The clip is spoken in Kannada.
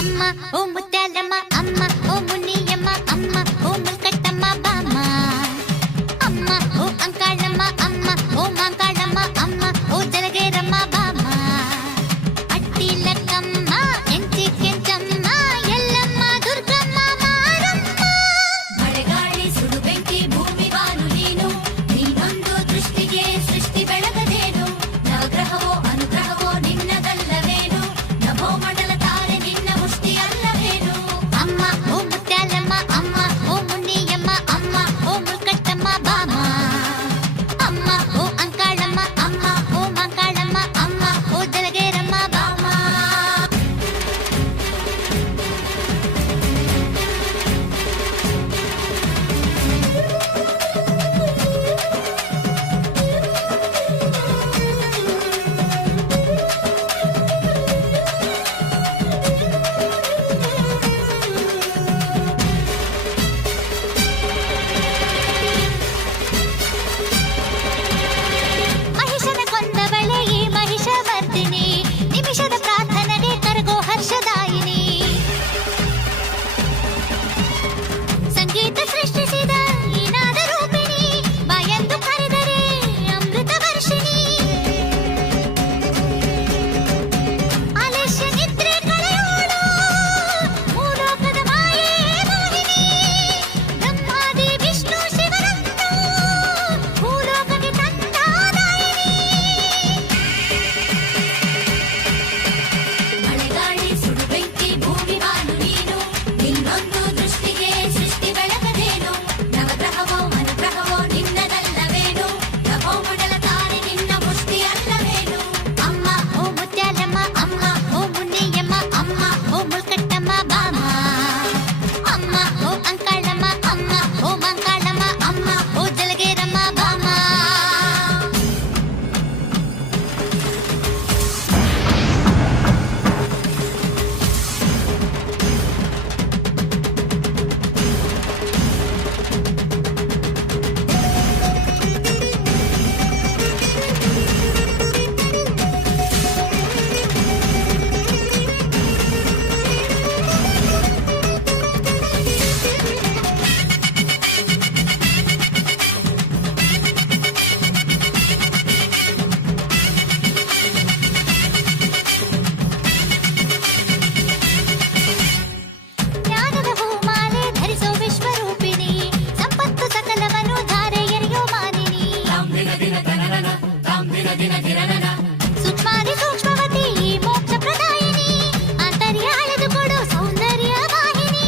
ಅಮ್ಮ ಓ ಮುತ್ಯಾಲಮ್ಮ ಅಮ್ಮ ಓ ಮುನಿಯಮ್ಮ ಅಮ್ಮ ಓ ಮುಲ್ಕಟ್ಟಮ್ಮ ಬಾಮ್ಮ ಅಮ್ಮ ಓ ಅಂಕಾಳಮ್ಮ ಅಮ್ಮ ಓ ಮಾಂಕಾಳಮ್ಮ ಅಮ್ಮ ಓ ಜಲಗೇರಮ್ಮ ಬಾಮ್ಮ ಅಟ್ಟಿಲಕ್ಕಮ್ಮ ಎಂಚಿ ಕೆಂಚಮ್ಮ ಎಲ್ಲಮ್ಮ ದುರ್ಗಮ್ಮ ಮಾರಮ್ಮ ಮಳೆಗಾಳಿ ಸುಡು ಬೆಂಕಿ ಭೂಮಿ ಬಾನು ನೀನೊಂದು ದೃಷ್ಟಿಗೆ ಸೃಷ್ಟಿ ಬೆಳಗದೇನು ನವಗ್ರಹವೋ ಅನುಗ್ರಹವೋ ನಿನ್ನದಲ್ಲವೇನು ನಭೋ ಮಂಡಲ ತಾರೆ ನಿನ್ನ ಮುಷ್ಟಿ ಅಲ್ಲವೇನು ಅಮ್ಮ ಓ ಮುತ್ಯಾಲಮ್ಮ ಅಮ್ಮ ಓ ಮುನಿಯಮ್ಮ ಅಮ್ಮ ಓ ಮುಲ್ಕಟ್ಟಮ್ಮ ಬಾಮ್ಮ ಅಮ್ಮ ಓ ಅಂಕಾಳಮ್ಮ ಅಮ್ಮ ಓ ಮಾಂಕಾಳಮ್ಮ ಅಮ್ಮ ಓ ಜಲಗೇರಮ್ಮ ಬಾಮ್ಮ ಮಹಿಷನ ಕೊಂದವಳೆ ಈ ಮಹಿಷವರ್ಧಿನಿ ನಿಮಿಷದ ಪ್ರಾರ್ಥನೆಗೆ ಕರಗೋ ಹರ್ಷದಾಯಿನಿ ಸಂಗೀತ ಸೃಷ್ಟಿಸಿದ ಈ ನಾದ ರೂಪಿಣಿ ಬಾಯೆಂದು ಕರೆದರೆ ಅಮೃತ ವರ್ಷಿಣಿ ಆಲಸ್ಯ ನಿದ್ರೆ ಕಳೆಯೋಳು ಭೂಲೋಕದ ಮಾಯೆ ಮೋಹಿನಿ ಬ್ರಹ್ಮಾದಿ ವಿಷ್ಣು ಶಿವರನ್ನು ಭೂಲೋಕಕ್ಕೆ ತಂದಾದಾಯಿನಿ ಮಳೆಗಾಳಿ ಸುಡು ಬೆಂಕಿ ಭೂಮಿ ಬಾನು ನಿನ್ನೊಂದು ದೃಷ್ಟಿಗೆ ಸೃಷ್ಟಿ ಬೆಳಗದೇನು ನವಗ್ರಹವೋ ಅನುಗ್ರಹವೋ ನಿನ್ನದಲ್ಲವೇನು ನಭೋ ಮಂಡಲ ತಾರೆ ನಿನ್ನ ಮುಷ್ಟಿ ಅಲ್ಲವೇನು ಅಮ್ಮ ಓ ಮುತ್ಯಾಲಮ್ಮ ಅಮ್ಮ ಓ ಮುನಿಯಮ್ಮ ಅಮ್ಮ ಓ ಮುಲ್ಕಟ್ಟಮ್ಮ ಬಾಮ್ಮ ಅಮ್ಮ ಓ ಅಂಕಾಳಮ್ಮ ಅಮ್ಮ ಓ ಮಾಂಕಾಳಮ್ಮ ಅಮ್ಮ ಓ ಜಲಗೇರಮ್ಮ ಬಾಮ್ಮ ಜ್ಞಾನದ ಹೂಮಾಲೆ ಧರಿಸೋ ವಿಶ್ವರೂಪಿಣಿ ಸಂಪತ್ತು ಸಕಲವನ್ನು ಧಾರೆ ಎರೆಯೋ ಮಾನಿನಿ ಸೂಕ್ಷ್ಮಾದಿ ಸೂಕ್ಷ್ಮವತಿ ಈ ಮೋಕ್ಷ ಪ್ರದಾಯಿನಿ ಅಂತರ್ಯಾಳದು ಕೊಡು ಸೌಂದರ್ಯ ವಾಹಿನಿ